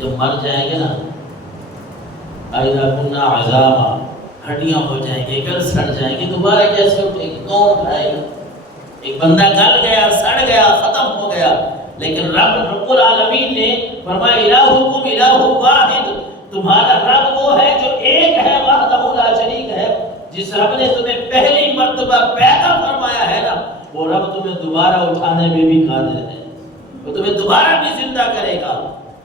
جب مر جائیں گے نا، اذا كنا عظاما، ہڈیاں ہو جائیں گے، گل سڑ جائیں گے، دوبارہ کیسے اٹھے گی؟ کون اٹھائے گا؟ ایک بندہ گل گیا، سڑ گیا، ختم ہو گیا، لیکن رب العالمین نے فرمایا الہکم الہ واحد، تمہارا رب وہ ہے جو ایک ہے، وحدہ لا شریک ہے۔ جس رب نے تمہیں پہلی مرتبہ پیدا فرمایا ہے نا، وہ رب تمہیں دوبارہ اٹھانے میں بھی قادر ہے، وہ تمہیں دوبارہ بھی زندہ کرے گا۔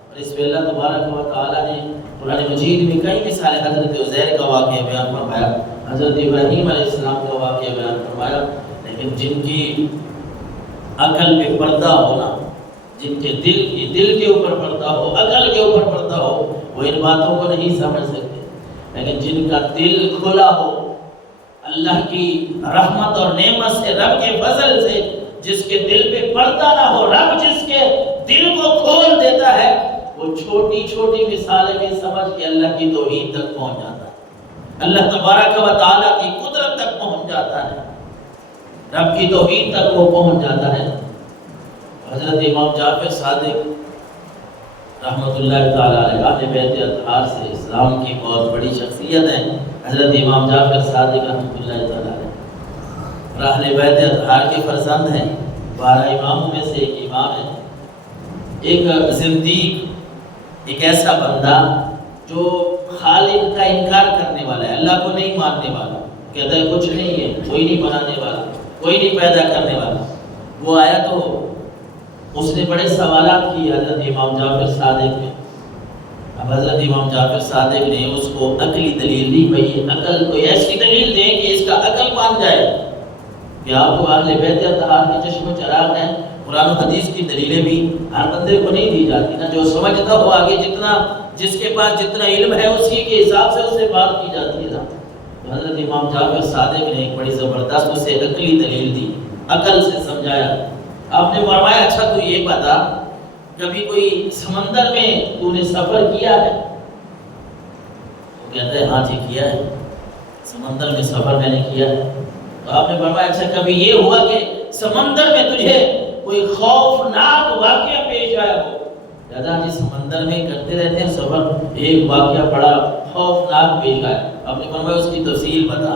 اور اس پہ اللہ تبارک و تعالیٰ نے قرآن مجید میں کئی مثالیں، حضرت عزیر کا واقعہ بیان فرمایا، حضرت ابراہیم علیہ السلام کا واقعہ بیان فرمایا، لیکن جن کی عقل پہ پردہ ہونا، جن کے دل کے اوپر پردہ ہو، عقل کے اوپر پردہ ہو، وہ ان باتوں کو نہیں سمجھ سکتے، لیکن جن کا دل کھلا ہو اللہ کی رحمت اور نعمت سے، رب کے فضل سے، جس کے دل پہ پردہ نہ ہو، رب جس کے دل کو کھول دیتا ہے، وہ چھوٹی چھوٹی مثالیں بھی سمجھ کے اللہ کی توحید تک پہنچ جاتا ہے، اللہ تبارک و تعالیٰ کی قدرت تک پہنچ جاتا ہے، رب کی توحید تک وہ پہنچ جاتا ہے۔ حضرت امام جعفر صادق رحمۃ اللہ تعالیٰ علیہ، اہل بیت اطہار سے، اسلام کی بہت بڑی شخصیت ہے حضرت امام جعفر صادق رحمۃ اللہ تعالیٰ علیہ، اور اہل بیت اطہار کے فرزند ہیں، 12 اماموں میں سے ایک امام ہے۔ ایک زندیق، ایک ایسا بندہ جو خالق کا انکار کرنے والا ہے، اللہ کو نہیں ماننے والا، کہتا ہے کچھ نہیں ہے، کوئی نہیں بنانے والا، کوئی نہیں پیدا کرنے والا، وہ آیا تو اس نے بڑے سوالات کیے حضرت امام جعفر صادق نے۔ اب حضرت امام جعفر صادق نے اس کو عقلی دلیل دی، بھئی عقل کوئی ایسی دلیل دیں کہ اس کا عقل مان جائے کہ آپ تو اہل بیت اطہار کے چشم و چراغ ہیں، قرآن و حدیث کی دلیلیں بھی ہر بندے کو نہیں دی جاتی نا، جو سمجھتا ہو آگے جتنا جس کے پاس جتنا علم ہے اسی کے حساب سے اس سے بات کی جاتی ہے نا۔ تو حضرت امام جعفر صادق نے ایک بڑی زبردست اسے عقلی دلیل دی، عقل سے سمجھایا۔ آپ نے فرمایا اچھا تو یہ بتا، کبھی کوئی سمندر میں تو نے سفر کیا ہے؟ وہ کہتا ہے ہاں جی کیا ہے، سمندر میں سفر میں نے کیا ہے۔ تو آپ نے فرمایا اچھا کبھی یہ ہوا کہ سمندر میں تجھے کوئی خوفناک واقعہ پیش آیا ہو؟ دادا جی سمندر میں کرتے رہتے ہیں سفر، ایک واقعہ بڑا خوفناک پیش آیا، آپ نے فرمایا اس کی تفصیل بتا۔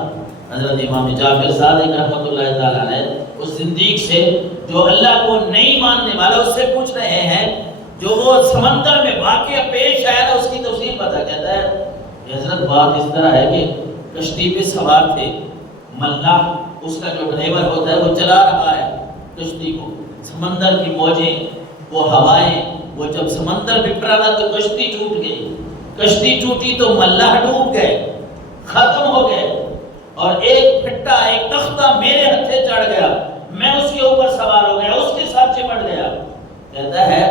حضرت امام جعفر صادق رحمۃ اللہ تعالیٰ علیہ اس زندیق سے جو اللہ کو نہیں ماننے والا، اس سے پوچھ رہے ہیں جو وہ سمندر میں واقعہ پیش آیا نا، اس کی تفصیل بتا۔ کہتا ہے کہ حضرت بات اس طرح ہے کہ کشتی پہ سوار تھے، ملاح اس کا جو ڈرائیور ہوتا ہے وہ چلا رہا ہے کشتی کو، سمندر کی موجیں، وہ ہوائیں، وہ جب سمندر بپرا نا تو کشتی ٹوٹ گئی، کشتی ٹوٹی تو ملاح ڈوب گئے، ختم ہو گئے، اور ایک پھٹا ایک تختہ میرے ہتھے چڑھ گیا، میں اس کے اوپر سوار ہو گیا، اس کے ساتھ چمٹ گیا۔ کہتا ہے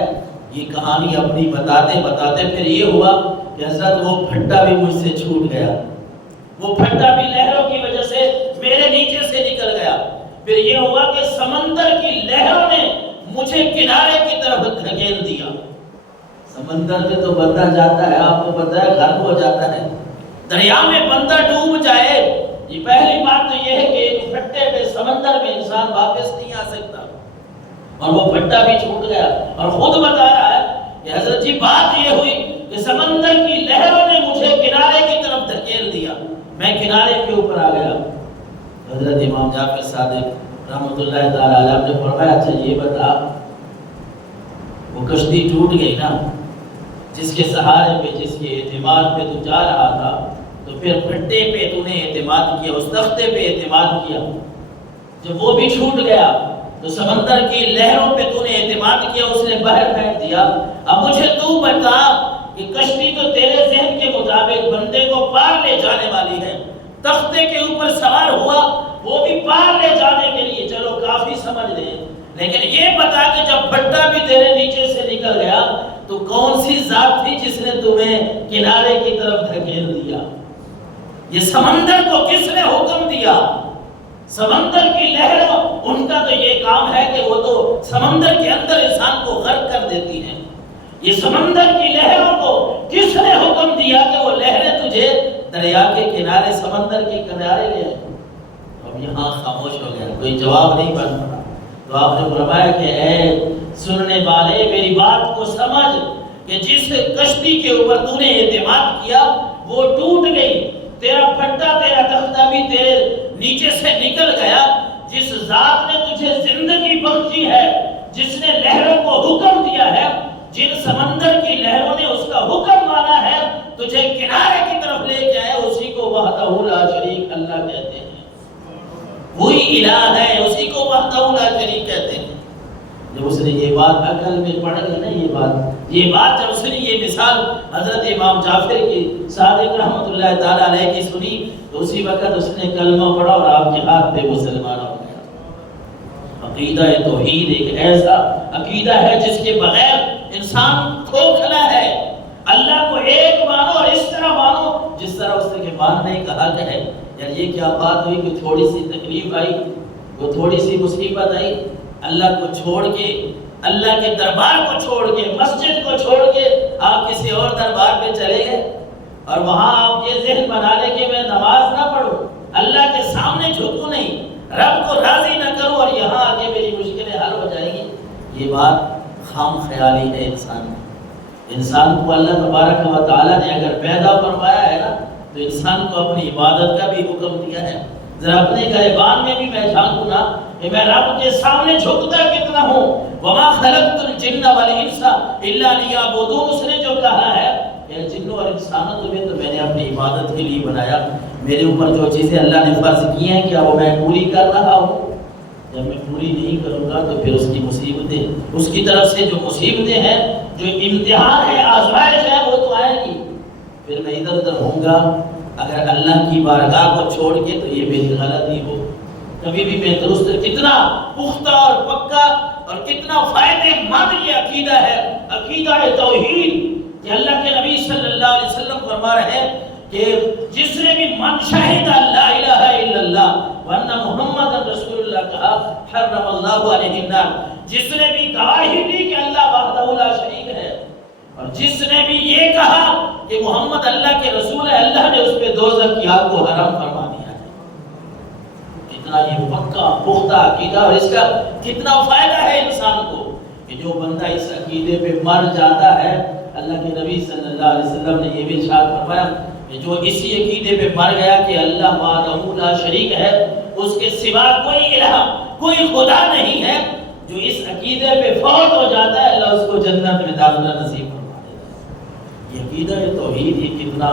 یہ کہانی اپنی بتاتے بتاتے پھر یہ ہوا کہ حضرت وہ پھٹا بھی مجھ سے چھوٹ گیا، وہ پھٹا بھی لہروں کی وجہ سے میرے نیچے سے نکل گیا۔ پھر یہ ہوا کہ سمندر کی لہروں نے مجھے کنارے کی طرف دھکیل دیا۔ سمندر میں تو بندہ جاتا ہے، آپ کو پتہ ہے غرق ہو جاتا ہے، دریا میں بندہ ڈوب جائے، یہ پہلی بات تو یہ ہے کہ ایک پھٹے پہ سمندر میں انسان واپس نہیں آ سکتا، اور وہ پھٹا بھی چھوٹ گیا۔ اور خود بتا رہا ہے کہ حضرت جی بات یہ ہوئی کہ سمندر کی لہروں نے مجھے کنارے کی طرف دھکیل دیا، میں کنارے کے اوپر آ گیا۔ حضرت امام جعفر صادق رحمۃ اللہ تعالیٰ علیہ نے فرمایا اچھا یہ بتا، وہ کشتی ٹوٹ گئی نا، جس کے سہارے پہ جس کے اعتماد پہ تو جا رہا تھا، تو پھر پھٹے پہ تو نے اعتماد کیا، اس تختے پہ اعتماد کیا، جب وہ بھی چھوٹ گیا تو سمندر کی لہروں پہ تو نے اعتماد کیا، اس نے باہر پھینک دیا۔ اب مجھے تو بتا کہ کشتی تو تیرے ذہن کے مطابق بندے کو پار لے جانے والی ہے، تختے کے اوپر سوار ہوا وہ بھی پار لے جانے کے لیے، چلو کافی سمجھ لے، لیکن یہ بتا کہ جب پھٹا بھی تیرے نیچے سے نکل گیا تو کون سی ذات تھی جس نے تمہیں کنارے کی طرف دھکیل دیا؟ یہ سمندر کو کس نے حکم دیا؟ سمندر کی لہروں، ان کا تو یہ کام ہے کہ وہ تو سمندر کے اندر انسان کو غرق کر دیتی ہیں۔ یہ سمندر کی لہروں کو کس نے حکم دیا کہ وہ لہریں تجھے دریا کے کنارے، سمندر کے کنارے لے آئے؟ اب یہاں خاموش ہو گیا، کوئی جواب نہیں بن پڑا۔ تو آپ نے فرمایا کہ اے سننے والے میری بات کو سمجھ کہ جس کشتی کے اوپر تو نے اعتماد کیا وہ ٹوٹ گئی، تیرا پھٹا تیرا تختہ بھی تیرے نیچے سے نکل گیا۔ جس ذات نے تجھے زندگی بخشی ہے، جس نے لہروں کو حکم دیا ہے، جن سمندر کی لہروں نے اس کا حکم مانا ہے، تجھے کنارے کی طرف لے کے آئے، اسی کو وحدہ لا شریک اللہ کہتے ہیں۔ وہی الہ ہے، اسی کو وحدہ لا شریک کہتے ہیں۔ جب اس نے یہ بات عقل میں پڑ گئی نا، یہ بات جب اس نے یہ مثال حضرت امام جعفر کی صادق رحمۃ اللہ تعالی علیہ کی سنی، تو اسی وقت اس نے کلمہ پڑھا اور آپ کے ہاتھ پہ مسلمان ہو گیا۔ عقیدہ توحید ایک ایسا عقیدہ ہے جس کے بغیر انسان کھوکھلا ہے۔ اللہ کو ایک مانو اور اس طرح مانو جس طرح اس نے کہ ماننے کا حق ہے۔ یار یہ کیا بات ہوئی کہ تھوڑی سی تکلیف آئی، وہ تھوڑی سی مصیبت آئی، اللہ کو چھوڑ کے، اللہ کے دربار کو چھوڑ کے، مسجد کو چھوڑ کے آپ کسی اور دربار پہ چلے گئے، اور وہاں آپ یہ ذہن بنا لے کہ میں نماز نہ پڑھوں، اللہ کے سامنے جھکوں نہیں، رب کو راضی نہ کروں، اور یہاں آ کے میری مشکلیں حل ہو جائیں گی۔ یہ بات خام خیالی ہے انسان کو اللہ تبارک و تعالیٰ نے اگر پیدا فرمایا ہے نا، تو انسان کو اپنی عبادت کا بھی حکم دیا ہے۔ ذرا اپنے گریبان میں بھی میں جھانکوں نا کہ میں رب کے سامنے جھکتا کتنا ہوں۔ وما خلقت الجن والانس الا لیعبدون، اس نے جو کہا ہے کہ جنوں اور انسانوں تمہیں تو میں نے اپنی عبادت کے لیے بنایا، میرے اوپر جو چیزیں اللہ نے فرض کی ہیں کیا وہ میں پوری کر رہا ہوں؟ جب میں پوری نہیں کروں گا تو پھر اس کی مصیبتیں، اس کی طرف سے جو مصیبتیں ہیں، جو امتحان ہے، آزمائش ہے، وہ تو آئے گی، پھر میں ادھر ادھر ہوں گا۔ اگر اللہ کی بارگاہ کو چھوڑ کے، تو یہ میری غلطی ہو، کبھی بھی میں درست، کتنا پختہ اور پکا اور کتنا فائدے مند یہ عقیدہ ہے، عقیدہ توحید، کہ اللہ کے نبی صلی اللہ علیہ وسلم فرما رہے ہیں کہ جس نے بھی من شہد لا الہ الا اللہ وان محمد رسول اللہ کہا، حرم اللہ علیہ النار، جس نے بھی گواہی دی کہ اللہ وحدہ لا شریک ہے، اور جس نے بھی یہ کہا کہ محمد اللہ کے رسول ہے، اللہ نے اس پہ دوزخ کی آگ کو حرام فرما دیا ہے۔ کتنا یہ پکا پختہ عقیدہ، اور اس کا کتنا فائدہ ہے انسان کو، کہ جو بندہ اس عقیدے پہ مر جاتا ہے، اللہ کے نبی صلی اللہ علیہ وسلم نے یہ بھی ارشاد فرمایا کہ جو اسی عقیدے پہ مر گیا کہ اللہ وحدہ لا شریک ہے، اس کے سوا کوئی الہ، کوئی خدا نہیں ہے، جو اس عقیدے پہ فوت ہو جاتا ہے، اللہ اس کو جنت میں داخلہ نصیب فرما دیتا ہے۔ یہ عقیدہ توحید یہ کتنا